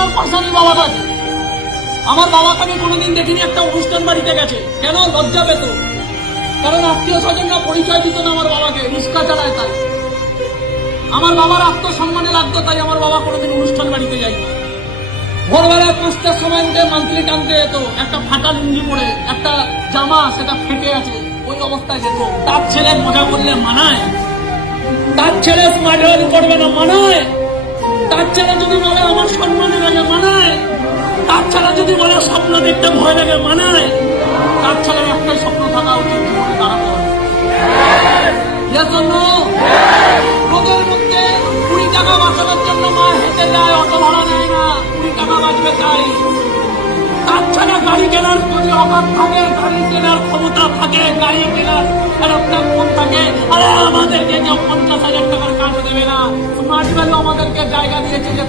কেনার পয়সা নেই বাবার কাছে। আমার বাবাকে আমি কোনোদিন দেখিনি একটা অনুষ্ঠান বাড়িতে গেছে, কেন? লজ্জা পেত, কারণ আত্মীয় স্বজনরা পরিচয় দিত না আমার বাবাকে, রিক্সা চালায় তাই। আমার বাবার আত্মসম্মানে লাগতো, তাই আমার বাবা কোনোদিন অনুষ্ঠান বাড়িতে যায়নি। ভোরবেলা 5টার সময় উঠে মান্থলি টানতে যেত, একটা ফাটা লুঙ্গি পরে, একটা জামা সেটা ফেটে আছে ওই অবস্থায় যেত। তার ছেলে মজা করলে মানায়? তার ছেলে স্মার্ট করবে না মানায়? তার ছেলে যদি বলে আমার সম্মানে লাগে মানায়? তার ছেলে যদি বলে স্বপ্ন দেখতে ভয় লাগে মানায়? তার ছেলের একটাই স্বপ্ন থাকা উচিত, জীবনে দাঁড়াতে হবে। এজন্য রোগের মধ্যে 20 টাকা বাঁচানোর জন্য মা হেঁটে যায়, অটো ভাড়া নেয় না, 20 টাকা বাঁচবে তাই। তার ছাড়া গাড়ি কেনার যদি অভাব থাকে, গাড়ি কেনার ক্ষমতা থাকে, গাড়ি কেনার একটা মন থাকে, আরে আমাদেরকে যে 50,000 টাকার কাজ দেবে না, স্মার্ট ভ্যালু আমাদেরকে জায়গা দিয়েছে যে